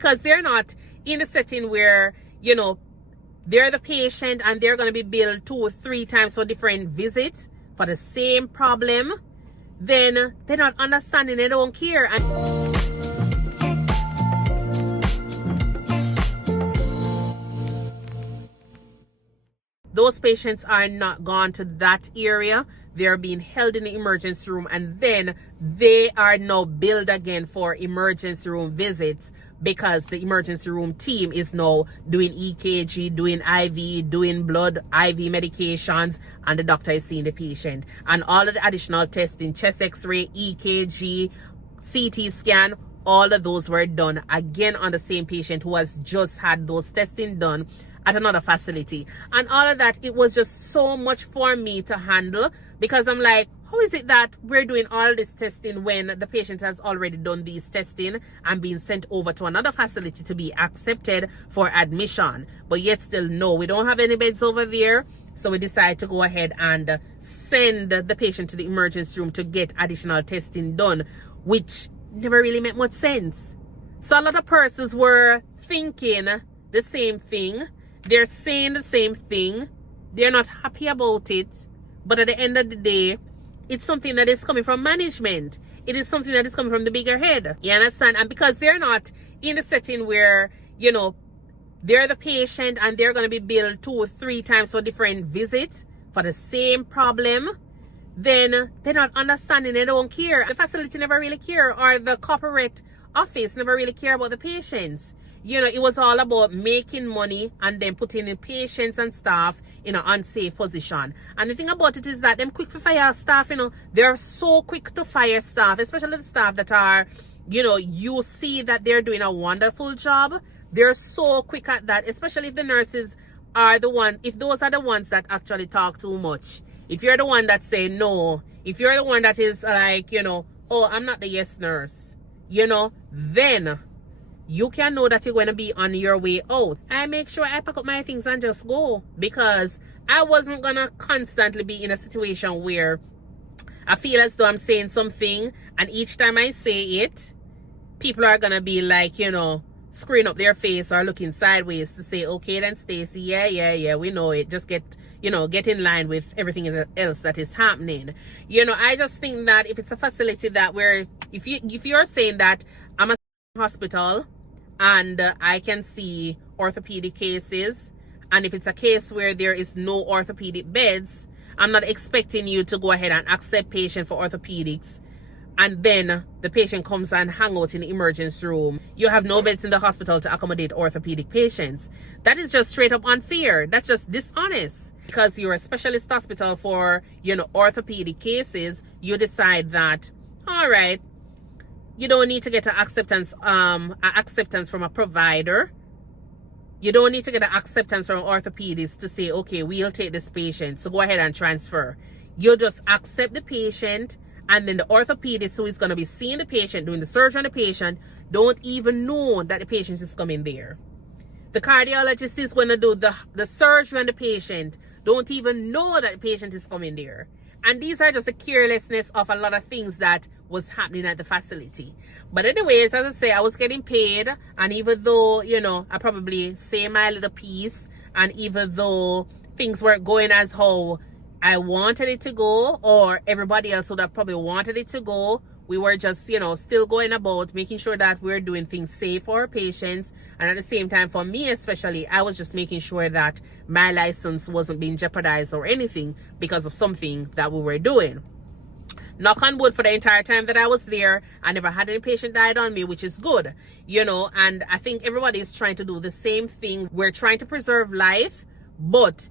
because they're not in a setting where, they're the patient and they're going to be billed 2 or 3 times for different visits for the same problem, then they're not understanding, they don't care. And those patients are not gone to that area. They're being held in the emergency room, and then they are now billed again for emergency room visits because the emergency room team is now doing EKG, doing IV, doing blood, IV medications, and the doctor is seeing the patient. And all of the additional testing, chest x-ray, EKG, CT scan, all of those were done again on the same patient who has just had those testing done at another facility. And all of that, it was just so much for me to handle, because I'm like, how is it that we're doing all this testing when the patient has already done these testing and been sent over to another facility to be accepted for admission? But yet still, no, we don't have any beds over there. So we decided to go ahead and send the patient to the emergency room to get additional testing done, which never really made much sense. So a lot of persons were thinking the same thing. They're saying the same thing. They're not happy about it. But at the end of the day, it's something that is coming from management. It is something that is coming from the bigger head. You understand? And because they're not in a setting where, they're the patient and they're going to be billed 2 or 3 times for different visits for the same problem, then they're not understanding, they don't care. The facility never really care, or the corporate office never really care about the patients. It was all about making money and then putting in patients and staff in an unsafe position. And the thing about it is that them quick to fire staff, they're so quick to fire staff, especially the staff that are, you see that they're doing a wonderful job. They're so quick at that, especially if the nurses are if those are the ones that actually talk too much. If you're the one that say no, if you're the one that is like, oh, I'm not the yes nurse, then you can know that you're going to be on your way out. I make sure I pack up my things and just go, because I wasn't going to constantly be in a situation where I feel as though I'm saying something, and each time I say it, people are going to be like, screwing up their face or looking sideways to say, okay then Stacey, yeah, we know it. Just get in line with everything else that is happening. I just think that if it's a facility that where, if you're saying that I'm a hospital and I can see orthopedic cases, and if it's a case where there is no orthopedic beds, I'm not expecting you to go ahead and accept patient for orthopedics, and then the patient comes and hang out in the emergency room. You have no beds in the hospital to accommodate orthopedic patients. That is just straight up unfair. That's just dishonest. Because you're a specialist hospital for, orthopedic cases, you decide that, all right, you don't need to get an acceptance from a provider. You don't need to get an acceptance from orthopedists to say, okay, we'll take this patient, so go ahead and transfer. You just accept the patient, and then the orthopedist who is going to be seeing the patient, doing the surgery on the patient, don't even know that the patient is coming there. The cardiologist is going to do the surgery on the patient, don't even know that the patient is coming there. And these are just a carelessness of a lot of things that was happening at the facility. But anyways, as I say, I was getting paid. And even though, I probably say my little piece, and even though things weren't going as how I wanted it to go, or everybody else would have probably wanted it to go, we were just, still going about making sure that we're doing things safe for our patients. And at the same time, for me especially, I was just making sure that my license wasn't being jeopardized or anything because of something that we were doing. Knock on wood, for the entire time that I was there, I never had any patient died on me, which is good, and I think everybody is trying to do the same thing. We're trying to preserve life, but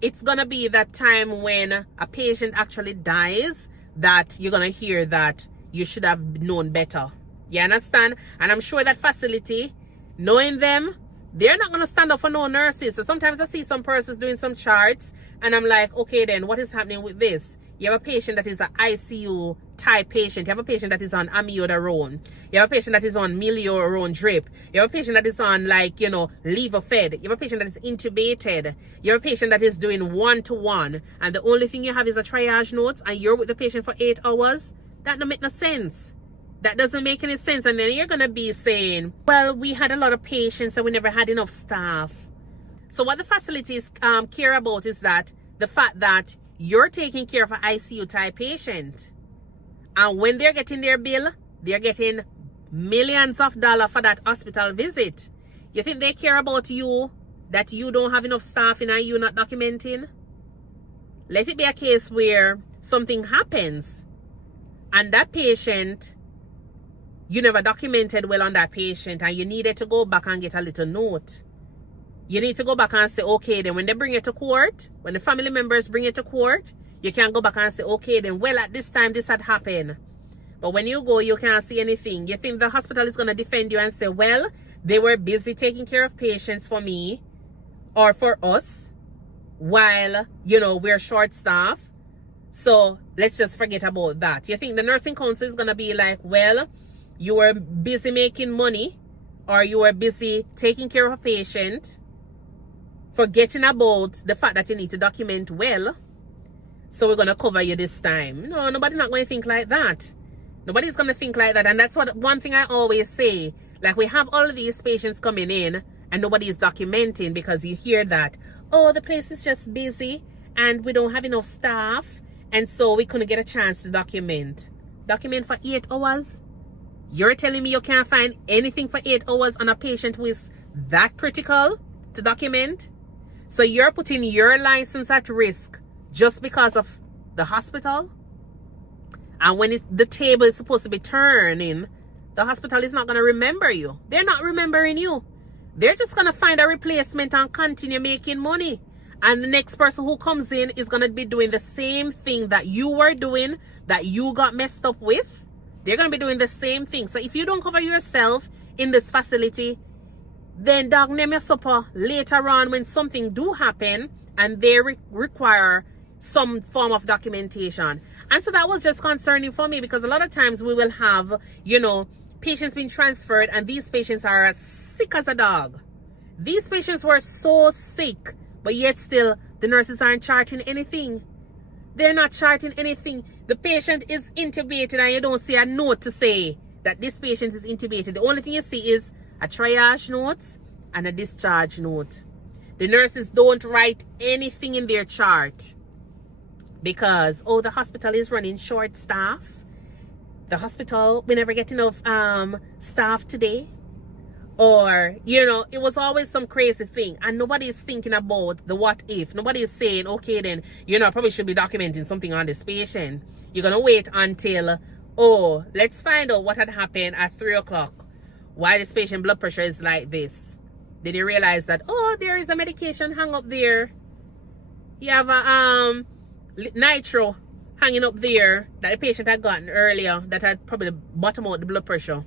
it's gonna be that time when a patient actually dies that you're gonna hear that you should have known better. You understand? And I'm sure that facility, knowing them, they're not going to stand up for no nurses. So sometimes I see some persons doing some charts, and I'm like, okay then, what is happening with this? You have a patient that is an ICU type patient. You have a patient that is on amiodarone. You have a patient that is on miliorone drip. You have a patient that is on lever fed. You have a patient that is intubated. You have a patient that is doing 1-to-1, and the only thing you have is a triage notes, and you're with the patient for 8 hours. That don't make no sense. That doesn't make any sense. And then you're going to be saying, well, we had a lot of patients and we never had enough staff. So what the facilities care about is that the fact that you're taking care of an ICU type patient. And when they're getting their bill, they're getting millions of dollars for that hospital visit. You think they care about you, that you don't have enough staff in and you not documenting? Let it be a case where something happens and that patient, you never documented well on that patient and you needed to go back and get a little note. You need to go back and say, okay, then when they bring it to court, when the family members bring it to court, you can go back and say, okay, then well, at this time, this had happened. But when you go, you can't see anything. You think the hospital is going to defend you and say, well, they were busy taking care of patients for me or for us while, we're short-staffed. So let's just forget about that. You think the nursing council is going to be like, well, you were busy making money or you were busy taking care of a patient, forgetting about the fact that you need to document well, so we're going to cover you this time. No, nobody's not going to think like that. Nobody's going to think like that. And that's one thing I always say. Like, we have all of these patients coming in and nobody is documenting because you hear that, oh, the place is just busy and we don't have enough staff and so we couldn't get a chance to document. Document for 8 hours? You're telling me you can't find anything for 8 hours on a patient who is that critical to document? So you're putting your license at risk just because of the hospital? And when the table is supposed to be turning, the hospital is not going to remember you. They're not remembering you. They're just going to find a replacement and continue making money. And the next person who comes in is going to be doing the same thing that you were doing, that you got messed up with. They're going to be doing the same thing. So if you don't cover yourself in this facility, then dog name your supper later on when something do happen and they require some form of documentation. And so that was just concerning for me because a lot of times we will have, patients being transferred and these patients are as sick as a dog. These patients were so sick, but yet still the nurses aren't charting anything. They're not charting anything. The patient is intubated and you don't see a note to say that this patient is intubated. The only thing you see is a triage note and a discharge note. The nurses don't write anything in their chart because, oh, the hospital is running short staff. The hospital, we never get enough staff today. Or, it was always some crazy thing. And nobody is thinking about the what if. Nobody is saying, okay, then, probably should be documenting something on this patient. You're going to wait until, oh, let's find out what had happened at 3 o'clock. Why this patient blood pressure is like this. Then you realize that, oh, there is a medication hung up there. You have a nitro hanging up there that the patient had gotten earlier that had probably bottomed out the blood pressure.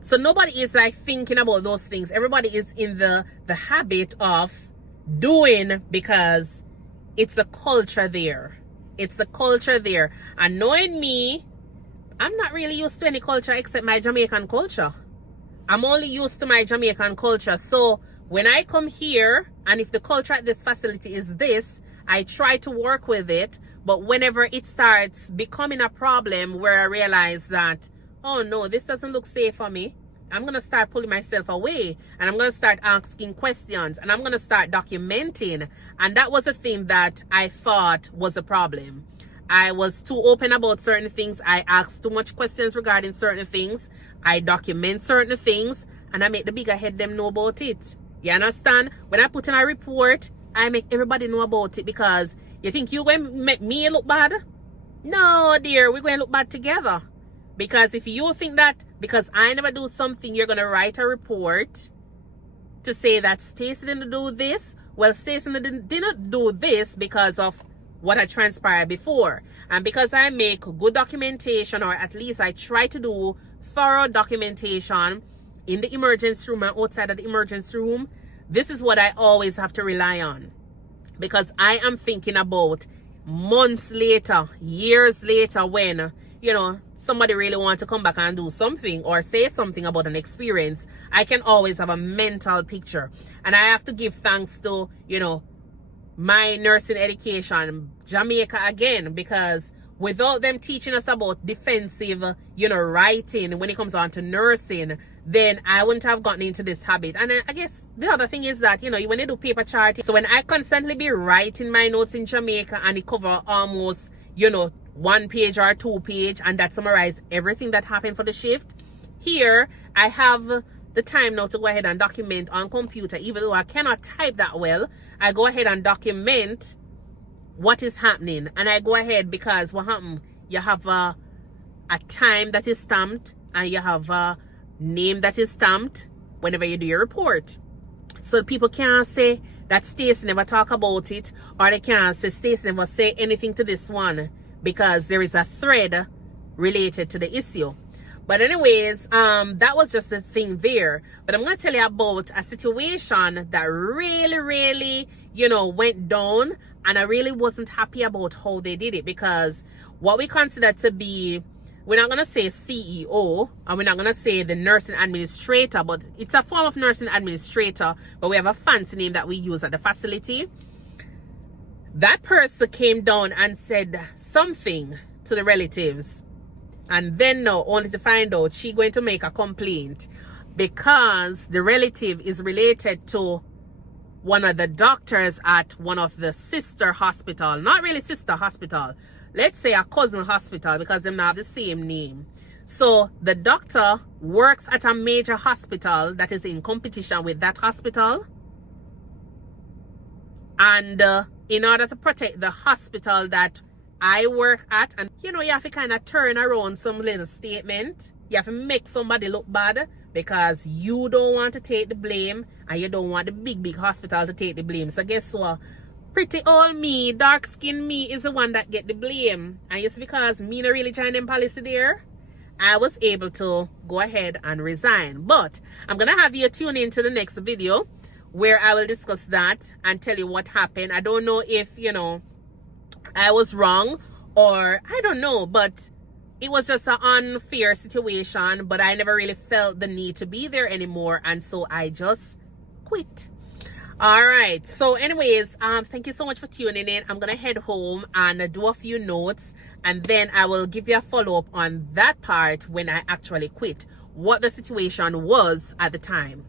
So nobody is like thinking about those things. Everybody is in the habit of doing because it's a culture there. It's the culture there. And knowing me, I'm not really used to any culture except my Jamaican culture. I'm only used to my Jamaican culture. So when I come here, and if the culture at this facility is this, I try to work with it. But whenever it starts becoming a problem where I realize that, oh no, this doesn't look safe for me, I'm going to start pulling myself away and I'm going to start asking questions and I'm going to start documenting. And that was a thing that I thought was a problem. I was too open about certain things. I asked too much questions regarding certain things. I document certain things and I make the bigger head them know about it. You understand? When I put in a report, I make everybody know about it because you think you going to make me look bad? No, dear, we're going to look bad together. Because if you think that because I never do something, you're going to write a report to say that Stacey didn't do this. Well, Stacey didn't do this because of what had transpired before. And because I make good documentation, or at least I try to do thorough documentation in the emergency room and outside of the emergency room, this is what I always have to rely on. Because I am thinking about months later, years later, when, somebody really wants to come back and do something or say something about an experience, I can always have a mental picture. And I have to give thanks to, my nursing education, Jamaica again, because without them teaching us about defensive, writing when it comes on to nursing, then I wouldn't have gotten into this habit. And I guess the other thing is that, when you do paper charting, so when I constantly be writing my notes in Jamaica and it cover almost, 1 page or 2 page, and that summarize everything that happened for the shift, here I have the time now to go ahead and document on computer. Even though I cannot type that well, I go ahead and document what is happening. And I go ahead because what happened, you have a time that is stamped and you have a name that is stamped whenever you do your report. So people can't say that Stacey never talk about it, or they can't say Stacey never say anything to this one, because there is a thread related to the issue. But anyways, that was just the thing there. But I'm going to tell you about a situation that really, went down. And I really wasn't happy about how they did it, because what we consider to be, we're not going to say CEO, and we're not going to say the nursing administrator, but it's a form of nursing administrator, but we have a fancy name that we use at the facility. That person came down and said something to the relatives. And then now, only to find out she going to make a complaint because the relative is related to one of the doctors at one of the sister hospital. Not really sister hospital. Let's say a cousin hospital, because they have the same name. So the doctor works at a major hospital that is in competition with that hospital. And in order to protect the hospital that I work at, and you have to kind of turn around some little statement. You have to make somebody look bad because you don't want to take the blame and you don't want the big hospital to take the blame. So guess what? Pretty old me, dark skinned me is the one that get the blame. And it's because me not really joined them policy there, I was able to go ahead and resign. But I'm going to have you tune into the next video where I will discuss that and tell you what happened. I don't know if, I was wrong, or I don't know, but it was just an unfair situation. But I never really felt the need to be there anymore, and so I just quit. All right, so anyways, thank you so much for tuning in. I'm gonna head home and do a few notes, and then I will give you a follow-up on that part when I actually quit, what the situation was at the time,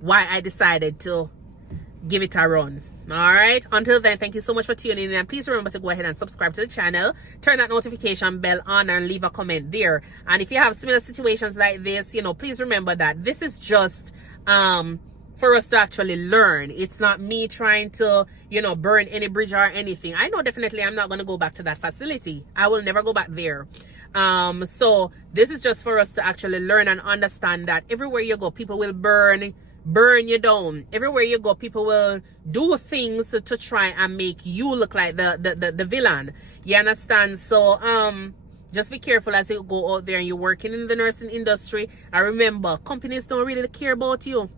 why I decided to give it a run. All right, until then, thank you so much for tuning in, and please remember to go ahead and subscribe to the channel, turn that notification bell on, and leave a comment there. And if you have similar situations like this, please remember that this is just for us to actually learn. It's not me trying to burn any bridge or anything. I know definitely I'm not going to go back to that facility. I will never go back there. So this is just for us to actually learn and understand that everywhere you go, people will burn you down. Everywhere you go, people will do things to try and make you look like the villain. You understand? So just be careful as you go out there and you're working in the nursing industry. And remember, companies don't really care about you.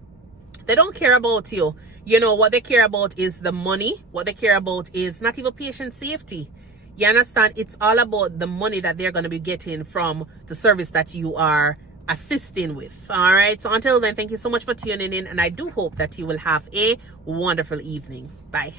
They don't care about you. What they care about is the money. What they care about is not even patient safety. You understand? It's all about the money that they're going to be getting from the service that you are assisting with. All right, so until then, thank you so much for tuning in, and I do hope that you will have a wonderful evening. Bye.